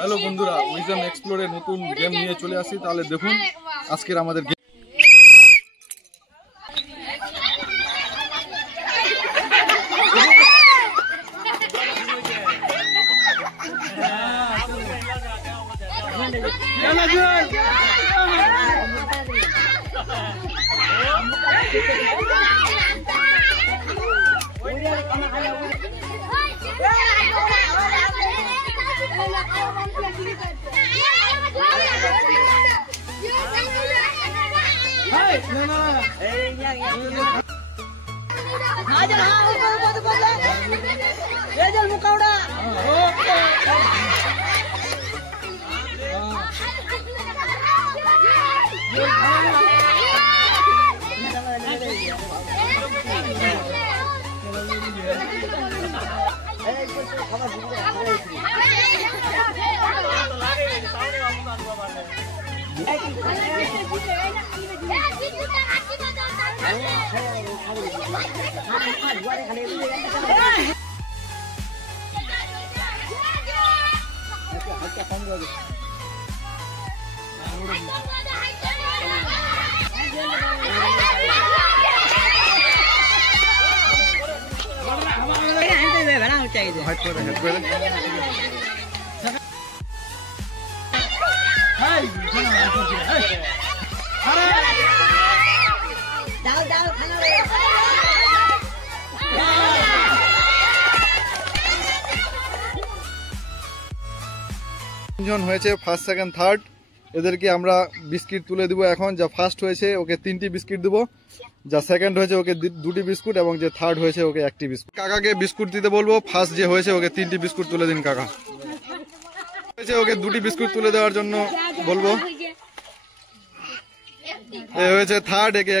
হ্যালো বন্ধুরা, উইজডম এক্সপ্লোরে নতুন গেম নিয়ে চলে আসি। তাহলে দেখুন আজকের আমাদের গেম। তিনজন হয়েছে, ফার্স্ট সেকেন্ড থার্ড। এদেরকে আমরা বিস্কিট তুলে দিব। এখন যা ফার্স্ট হয়েছে ওকে 3টি বিস্কিট দেবো, যা সেকেন্ড হয়েছে ওকে 2টি বিস্কুট, এবং যে থার্ড হয়েছে ওকে 1টি বিস্কুট। কাকাকে বিস্কুট দিতে বলবো। ফার্স্ট যে হয়েছে ওকে 3টি বিস্কুট তুলে দিন। কাকা হয়েছে ওকে 2টি বিস্কুট তুলে দেওয়ার জন্য বলবো। এ হয়েছে থার্ড, একে